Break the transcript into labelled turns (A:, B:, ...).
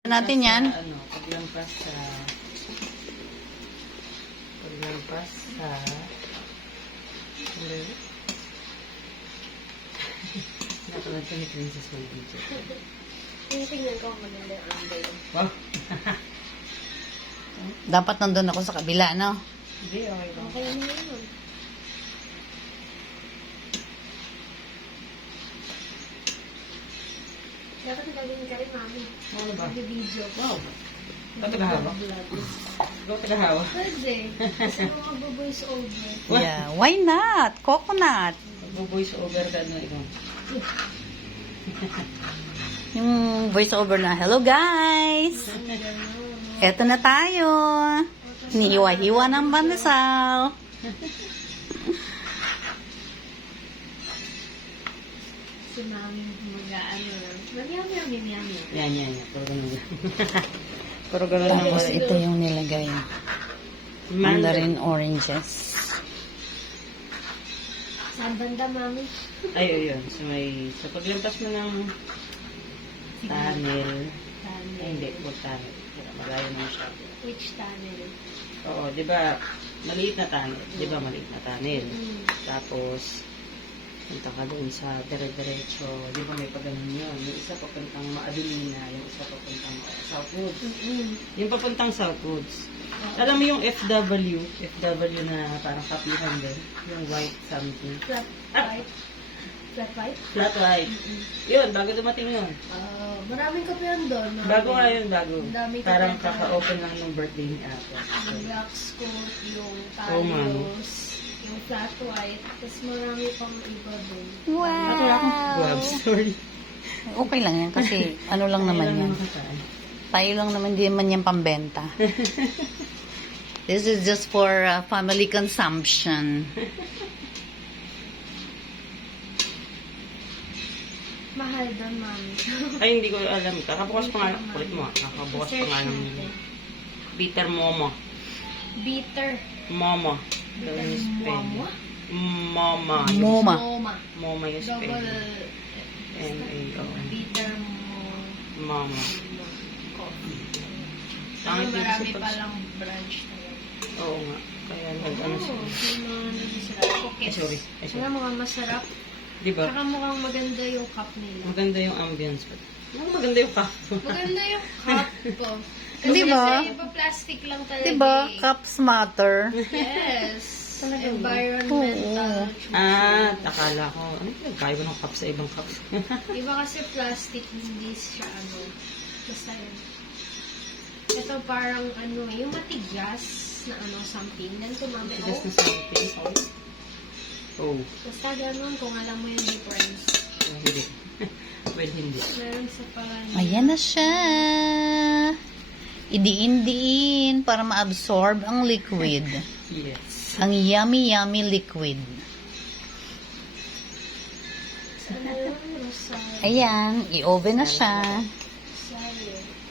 A: Natin yan.
B: Paglampas sa napanood ko ni Princess ng video.
C: Tingnan ko maganda yung angle.
B: Wow!
A: Dapat nandun ako sa kabila, no?
B: Hindi, okay lang.
C: Okay na yun. Dapat nagagawin ka rin, mami.
B: Ano ba?
C: Mag-video.
B: Wow! Ikaw tagahawa? Ikaw tagahawa?
C: Pwede. Kasi mo mag-voice over.
A: Yeah, why not? Coconut.
B: Mag-voice over ka na ikaw.
A: Yung voice over na, hello guys! Eto na tayo. Nihiwa-hiwa ng pandesal.
C: Si mami mag-ano lang. Mag-yami.
B: Yan. Puro ganun lang. Puro ganun lang.
A: Tapos ito yung nilagay. Mandarin oranges.
C: Saan banda, mami?
B: Ay, yun. Sa paglampas mo ng tunnel. Ay, hindi. Huwag tunnel. Malayo na siya.
C: Which tunnel?
B: Oo, di ba, maliit na tunnel. Di ba, maliit na tunnel. Tapos, punta ka doon sa dire-diretso. Di ba, may pagano'n yun. Yung isa papuntang Maadulina, yung isa papuntang Southwoods. Yung papuntang Southwoods. Alam mo yung FW na parang kapihan din. Yung white something.
C: Flat white? Flat white?
B: Flat white. Yun, bago dumating yun.
C: Maraming kapihan doon. mami.
B: Bago nga yun, bago.
C: Ang dami
B: Parang
C: kapihan.
B: kaka-open lang ng birthday ni Ate.
C: Yung black scoop, yung
B: Oo, ma'am.
C: talos, yung flat white, tapos marami pang iba doon.
B: At wala akong grab story.
A: Okay lang yan kasi ano lang naman yan. Tayo lang naman, di man yan pambenta. This is just for family consumption.
C: Mahal doon, mami.
B: Ay, hindi ko alam. Kakabukas pa nga. Kulit mo. Kakabukas pa nga ng bitter momo.
C: Bitter.
B: Momo.
C: Bitter
B: Yung Spain.
C: momo?
B: Mama.
A: Moma.
C: Moma.
B: Moma yung Spain.
C: Double
B: M-A-O.
C: bitter
B: Mama.
C: coffee.
B: Tangit din
C: Marami
B: sa
C: palang branch na yun.
B: Oo nga. Kaya ano siya.
C: Yung mga nagsasarap.
B: Ay, sorry.
C: Mga mga masarap.
B: Diba?
C: Saka mukhang maganda yung cup nila.
B: Maganda yung ambience. Maganda yung cup.
C: Maganda yung cup ko. Kasi
A: Diba?
C: kasi iba plastic lang talaga.
A: Diba?
C: eh.
A: Cups matter.
C: Yes.
B: Talaga ba?
C: Environmental.
B: Akala ko. Ano yung kaya ng cup sa ibang cups?
C: Iba kasi plastic, hindi siya ano. Basta yun. Ito parang ano, yung matigas na ano, something. Ganito mami.
B: Tigas na something. Oh.
C: Basta ganun kung alam mo yung difference.
B: Hindi. Well, hindi.
C: Meron sa parang...
A: Ayan na siya. Idiin-diin para ma-absorb ang liquid.
B: Yes.
A: Ang yummy liquid.
C: Ano yun? Rosal.
A: Ayan, i-oven na siya.